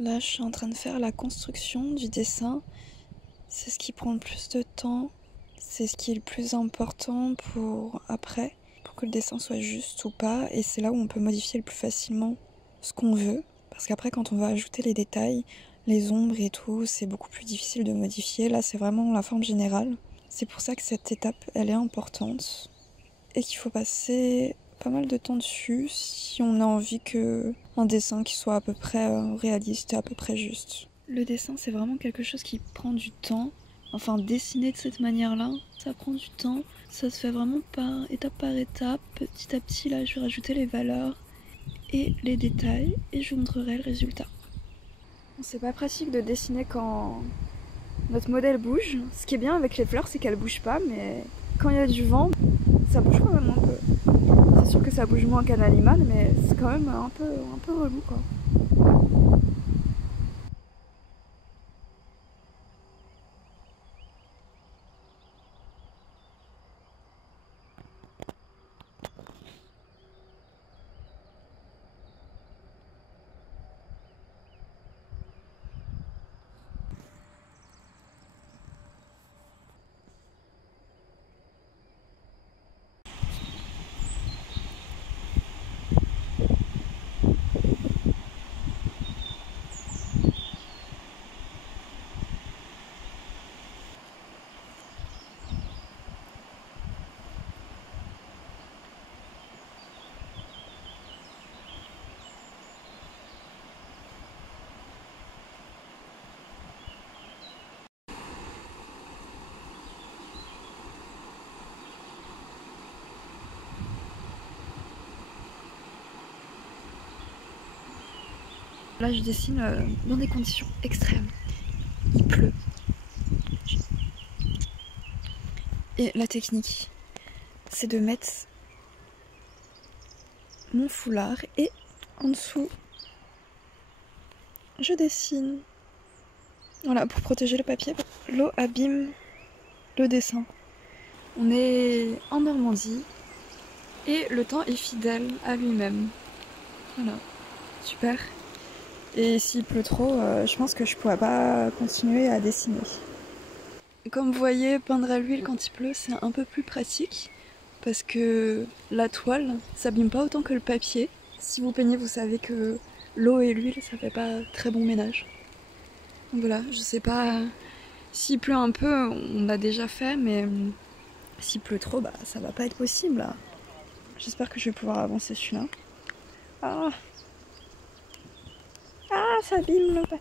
Là, je suis en train de faire la construction du dessin. C'est ce qui prend le plus de temps. C'est ce qui est le plus important pour après, pour que le dessin soit juste ou pas. Et c'est là où on peut modifier le plus facilement ce qu'on veut. Parce qu'après, quand on va ajouter les détails, les ombres et tout, c'est beaucoup plus difficile de modifier. Là, c'est vraiment la forme générale. C'est pour ça que cette étape, elle est importante. Et qu'il faut passer pas mal de temps dessus si on a envie qu'un dessin qui soit à peu près réaliste et à peu près juste. Le dessin, c'est vraiment quelque chose qui prend du temps. Enfin, dessiner de cette manière-là, ça prend du temps. Ça se fait vraiment par étape. Petit à petit, là, je vais rajouter les valeurs et les détails et je vous montrerai le résultat. C'est pas pratique de dessiner quand notre modèle bouge. Ce qui est bien avec les fleurs, c'est qu'elles bougent pas, mais quand il y a du vent, ça bouge quand même un peu. C'est sûr que ça bouge moins qu'un animal, mais c'est quand même un peu relou, quoi. Là, je dessine dans des conditions extrêmes. Il pleut. Et la technique, c'est de mettre mon foulard et en dessous, je dessine. Voilà, pour protéger le papier. L'eau abîme le dessin. On est en Normandie et le temps est fidèle à lui-même. Voilà, super. Et s'il pleut trop, je pense que je pourrais pas continuer à dessiner. Comme vous voyez, peindre à l'huile quand il pleut, c'est un peu plus pratique parce que la toile s'abîme pas autant que le papier. Si vous peignez, vous savez que l'eau et l'huile, ça fait pas très bon ménage. Donc voilà, je sais pas, s'il pleut un peu, on l'a déjà fait, mais s'il pleut trop, bah ça va pas être possible là. J'espère que je vais pouvoir avancer celui-là. Ah, ah, ça abîme le papier.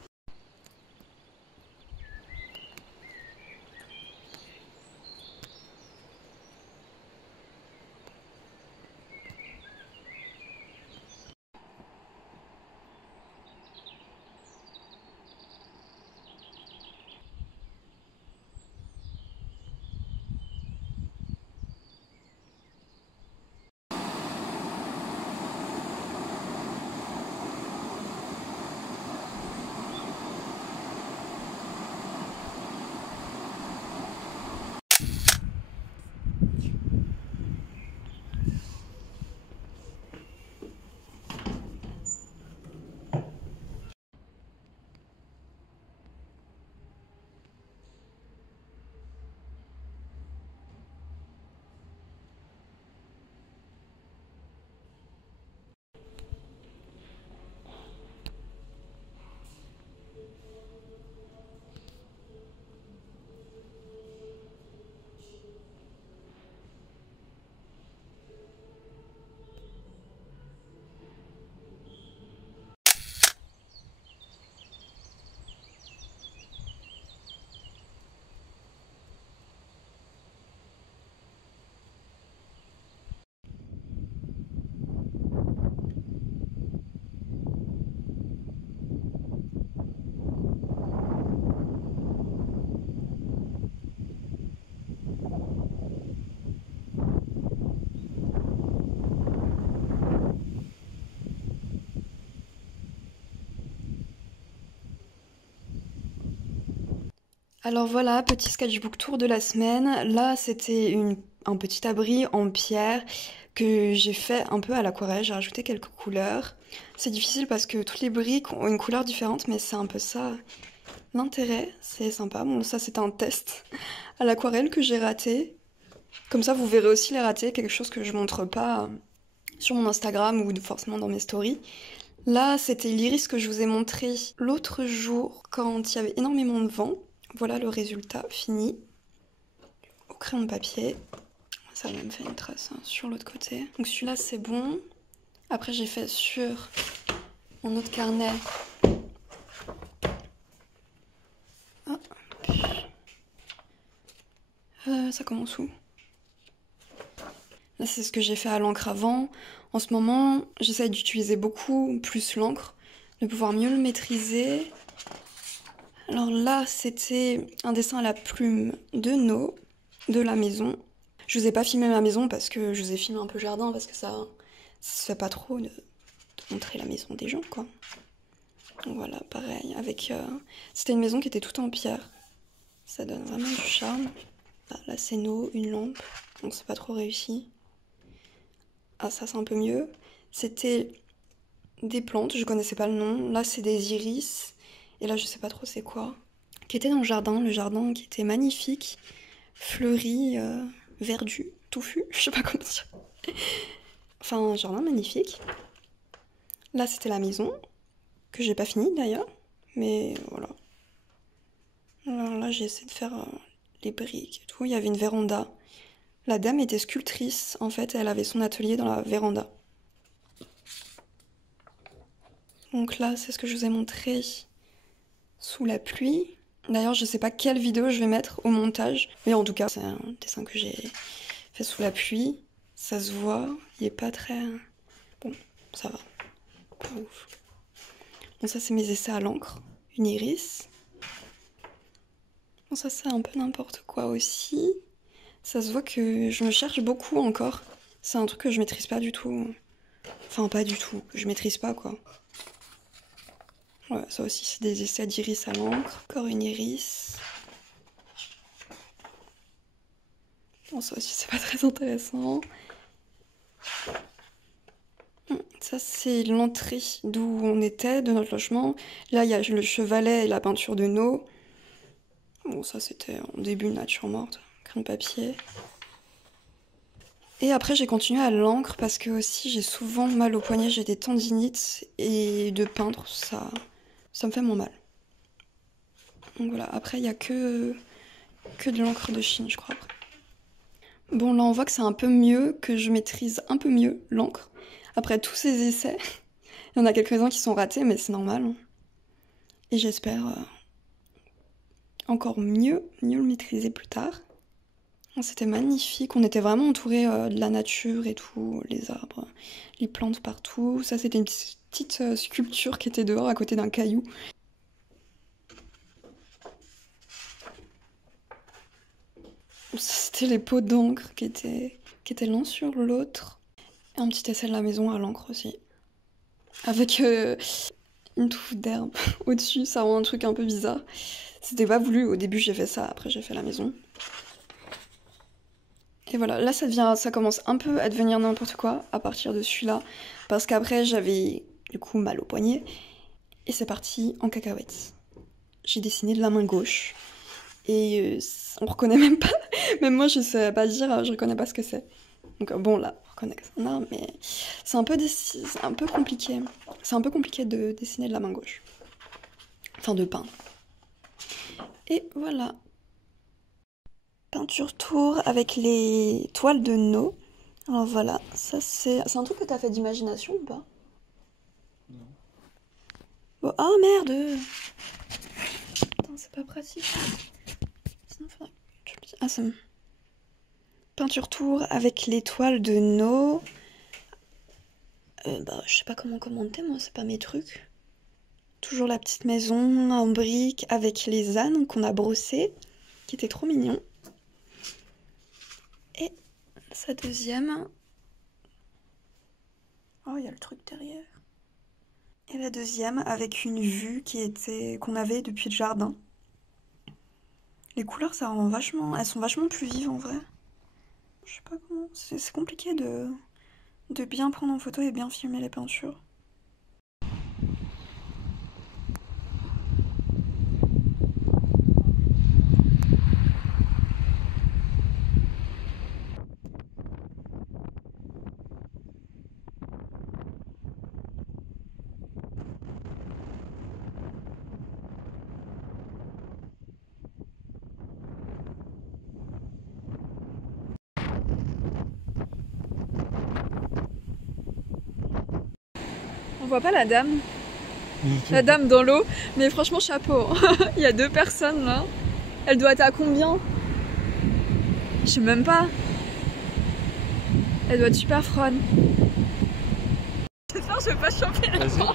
Alors voilà, petit sketchbook tour de la semaine. Là, c'était un petit abri en pierre que j'ai fait un peu à l'aquarelle, j'ai rajouté quelques couleurs. C'est difficile parce que toutes les briques ont une couleur différente, mais c'est un peu ça l'intérêt, c'est sympa. Bon, ça c'était un test à l'aquarelle que j'ai raté. Comme ça, vous verrez aussi les ratés, quelque chose que je montre pas sur mon Instagram ou forcément dans mes stories. Là, c'était l'iris que je vous ai montré l'autre jour quand il y avait énormément de vent. Voilà le résultat fini au crayon de papier. Ça a même fait une trace sur l'autre côté. Donc celui-là, c'est bon. Après, j'ai fait sur mon autre carnet. Ça commence où? Là, c'est ce que j'ai fait à l'encre avant. En ce moment, j'essaie d'utiliser beaucoup plus l'encre, de pouvoir mieux le maîtriser. Alors là, c'était un dessin à la plume de No, de la maison. Je vous ai pas filmé ma maison parce que je vous ai filmé un peu le jardin, parce que ça se fait pas trop de montrer la maison des gens, quoi. Donc voilà, pareil, avec... C'était une maison qui était toute en pierre. Ça donne vraiment du charme. Ah, là, c'est No, une lampe, donc c'est pas trop réussi. Ah, ça c'est un peu mieux. C'était des plantes, je connaissais pas le nom. Là, c'est des iris. Et là, je sais pas trop c'est quoi. Qui était dans le jardin qui était magnifique, fleuri, verdu, touffu, je sais pas comment dire. Enfin, un jardin magnifique. Là, c'était la maison, que j'ai pas fini d'ailleurs, mais voilà. Alors là, j'ai essayé de faire les briques et tout. Il y avait une véranda. La dame était sculptrice, en fait, elle avait son atelier dans la véranda. Donc là, c'est ce que je vous ai montré sous la pluie. D'ailleurs, je sais pas quelle vidéo je vais mettre au montage, mais en tout cas, c'est un dessin que j'ai fait sous la pluie. Ça se voit, il est pas très... Bon, ça va. Pas ouf. Bon, ça, c'est mes essais à l'encre. Une iris. Bon, ça, c'est un peu n'importe quoi aussi. Ça se voit que je me cherche beaucoup encore. C'est un truc que je maîtrise pas du tout. Enfin, pas du tout. Je maîtrise pas, quoi. Ouais, ça aussi, c'est des essais d'iris à l'encre. Encore une iris. Bon, ça aussi, c'est pas très intéressant. Ça, c'est l'entrée d'où on était, de notre logement. Là, il y a le chevalet et la peinture de No. Bon, ça, c'était en début de nature morte. Crayon de papier. Et après, j'ai continué à l'encre parce que aussi, j'ai souvent mal au poignet. J'ai des tendinites et de peindre, ça me fait moins mal. Donc voilà, après, il n'y a que de l'encre de Chine, je crois. Après. Bon, là, on voit que c'est un peu mieux, que je maîtrise un peu mieux l'encre. Après tous ces essais, il y en a quelques-uns qui sont ratés, mais c'est normal. Et j'espère encore mieux le maîtriser plus tard. C'était magnifique, on était vraiment entouré de la nature et tout, les arbres, les plantes partout. Ça, c'était une petite sculpture qui était dehors à côté d'un caillou. C'était les pots d'encre qui étaient l'un sur l'autre. Et un petit essai de la maison à l'encre aussi. Avec une touffe d'herbe au-dessus, ça rend un truc un peu bizarre. C'était pas voulu, au début j'ai fait ça, après j'ai fait la maison. Et voilà, là ça commence un peu à devenir n'importe quoi à partir de celui-là. Parce qu'après j'avais du coup mal au poignet. Et c'est parti en cacahuète. J'ai dessiné de la main gauche. Et on reconnaît même pas. Même moi je sais pas dire, je reconnais pas ce que c'est. Donc bon là, on reconnaît que c'est un arbre, mais c'est un peu compliqué. C'est un peu compliqué de dessiner de la main gauche. Enfin de peindre. Et voilà. Peinture tour avec les toiles de No. Alors voilà, ça c'est un truc que t'as fait d'imagination ou pas? Non. Bon, ah merde! Putain, c'est pas pratique. Sinon, faudrait que je le dise. Ah, c'est bon. Peinture tour avec les toiles de No. Je sais pas comment commenter, moi, c'est pas mes trucs. Toujours la petite maison en briques avec les ânes qu'on a brossés, qui étaient trop mignons. Et sa deuxième. Oh, il y a le truc derrière. Et la deuxième avec une vue qu'on avait depuis le jardin. Les couleurs, ça rend vachement. Elles sont vachement plus vives en vrai. Je sais pas comment. C'est compliqué de de bien prendre en photo et bien filmer les peintures. On voit pas la dame. La dame dans l'eau, mais franchement chapeau. Il y a 2 personnes là. Elle doit être à combien? Je sais même pas. Elle doit être super froide. J'espère que je vais pas choper le vent.